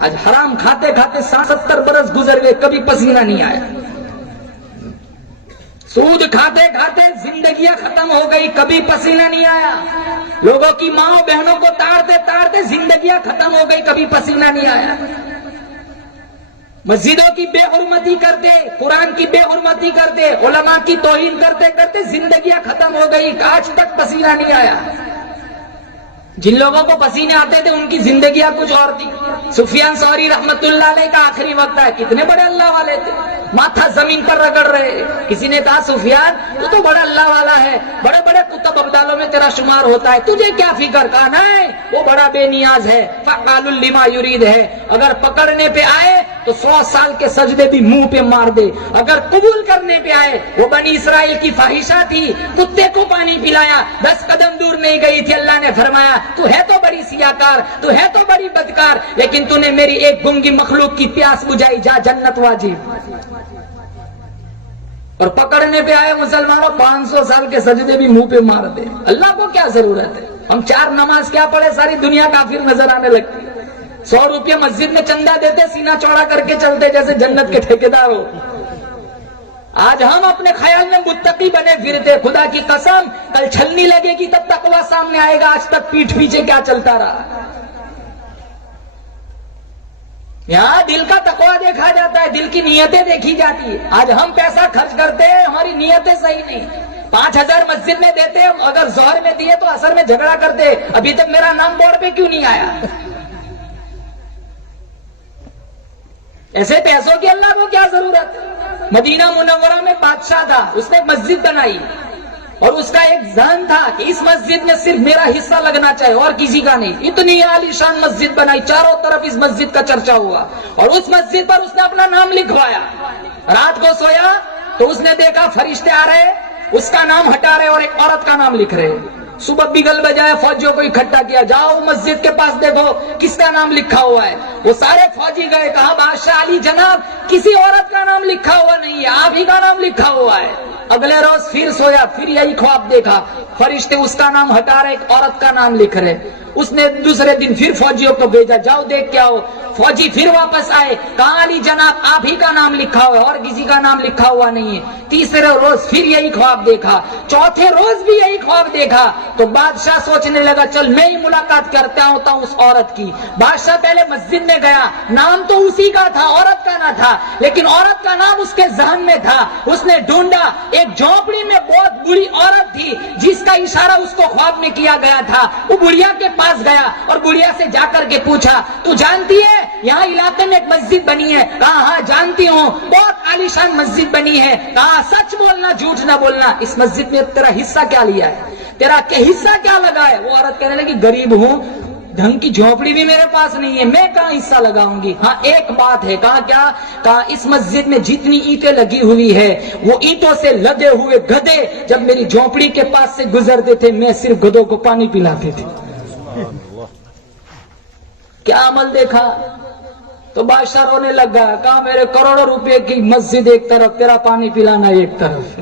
آج حرام کھاتے کھاتے 70 برس گزر گئے، کبھی پسینہ نہیں آیا۔ سود کھاتے کھاتے زندگیاں ختم ہو گئی، کبھی پسینہ نہیں آیا۔ لوگوں کی ماں بہنوں کو تاڑتے تاڑتے زندگیاں ختم ہو گئی، کبھی پسینہ نہیں آیا۔ مسجدوں کی بے حرمتی کرتے، قرآن کی بے حرمتی کرتے، علماء کی توہین کرتے کرتے زندگیاں ختم ہو گئی، آج تک پسینہ نہیں آیا۔ جن لوگوں کو پسینے آتے تھے ان کی زندگیاں کچھ اور تھی۔ سفیان ثوری رحمت اللہ علیہ کا آخری وقت ہے، کتنے بڑے اللہ والے تھے، ماتھا زمین پر رگڑ رہے۔ کسی نے کہا سفیان تو تو بڑا اللہ والا ہے، بڑے بڑے کتب ابدالوں میں تیرا شمار ہوتا ہے، تجھے کیا فکر؟ کہا نہیں، وہ بڑا بے نیاز ہے، فعال لما یرید ہے، اگر پکڑنے پہ آئے تو 100 سال کے سجدے بھی منہ پہ مار دے، اگر قبول کرنے پہ آئے وہ بنی اسرائیل کی فاحشہ تھی، کتے کو پانی پلایا، 10 قدم دور نہیں گئی تھی، اللہ نے فرمایا تو ہے تو بڑی سیاکار، تو ہے تو بڑی بدکار، لیکن تو نے میری ایک گنگی مخلوق کی پیاس بجھائی، جا جنت واجب۔ اور پکڑنے پہ آئے مسلمانوں 500 سال کے سجدے بھی منہ پہ مار دے۔ اللہ کو کیا ضرورت ہے؟ ہم 4 نماز کیا پڑھے، ساری دنیا کافر نظر آنے لگتی۔ 100 روپیہ مسجد میں چندہ دیتے، سینہ چوڑا کر کے چلتے جیسے جنت کے ٹھیکیدار ہو۔ آج ہم اپنے خیال میں متقی بنے پھرتے، خدا کی قسم کل چھلنی لگے گی تب تقویٰ سامنے آئے گا، آج تک پیٹھ پیچھے کیا چلتا رہا۔ یہاں دل کا تقویٰ دیکھا جاتا ہے، دل کی نیتیں دیکھی جاتی ہے۔ آج ہم پیسہ خرچ کرتے ہیں، ہماری نیتیں صحیح نہیں۔ 5000 مسجد میں دیتے، اگر ظہر میں دیے تو عصر میں جھگڑا کرتے، ابھی تک میرا نام بورڈ پہ کیوں نہیں آیا؟ ایسے پیسوں کی اللہ کو کیا ضرورت ہے؟ مدینہ منورہ میں بادشاہ تھا، اس نے ایک مسجد بنائی اور اس کا ایک ذہن تھا کہ اس مسجد میں صرف میرا حصہ لگنا چاہیے اور کسی کا نہیں۔ اتنی عالی شان مسجد بنائی، چاروں طرف اس مسجد کا چرچا ہوا اور اس مسجد پر اس نے اپنا نام لکھوایا۔ رات کو سویا تو اس نے دیکھا فرشتے آ رہے، اس کا نام ہٹا رہے اور ایک عورت کا نام لکھ رہے۔ صبح بگل بجائے فوجیوں کو اکٹھا کیا، جاؤ مسجد کے پاس دیکھو کس کا نام لکھا ہوا ہے۔ وہ سارے فوجی گئے، کہا بادشاہ علی جناب کسی عورت کا نام لکھا ہوا نہیں ہے، آپ ہی کا نام لکھا ہوا ہے۔ اگلے روز پھر سویا، پھر یہی خواب دیکھا، فرشتے اس کا نام ہٹا رہے، ایک عورت کا نام لکھ رہے۔ اس نے دوسرے دن پھر فوجیوں کو بھیجا، جاؤ دیکھ کے آؤ۔ فوجی پھر واپس آئے، کہا علی جناب آپ ہی کا نام لکھا ہوا ہے اور کسی کا نام لکھا ہوا نہیں ہے۔ تیسرے روز پھر یہی خواب دیکھا، چوتھے روز بھی یہی خواب دیکھا تو بادشاہ سوچنے لگا چل میں ہی ملاقات کرتا ہوں اس عورت کی۔ بادشاہ پہلے مسجد میں گیا، نام تو اسی کا تھا، عورت کا نہ تھا، لیکن عورت کا نام اس کے ذہن میں تھا۔ اس نے ڈھونڈا، ایک جھونپڑی میں بہت بری عورت تھی جس کا اشارہ اس کو خواب میں کیا گیا تھا۔ وہ بڑھیا کے پاس گیا اور بڑھیا سے جا کر کے پوچھا تو جانتی ہے یہاں علاقے میں ایک مسجد بنی ہے؟ کہا ہاں جانتی ہوں، بہت عالیشان مسجد بنی ہے۔ کہا سچ بولنا جھوٹ نہ بولنا، اس مسجد میں تیرا حصہ کیا لیا ہے، تیرا حصہ کیا لگا ہے؟ وہ عورت کہنے لگی غریب ہوں، ڈھنگ کی جھونپڑی بھی میرے پاس نہیں ہے، میں کہاں حصہ لگاؤں گی؟ ہاں ایک بات ہے۔ کہا کیا؟ کہا اس مسجد میں جتنی اینٹیں لگی ہوئی ہے وہ اینٹوں سے لدے ہوئے گدھے جب میری جھونپڑی کے پاس سے گزرتے تھے میں صرف گدھوں کو پانی پلاتے تھے۔ کیا عمل دیکھا؟ تو بادشاہ رونے لگا، کہا میرے کروڑوں روپے کی مسجد ایک طرف، تیرا پانی پلانا ایک طرف۔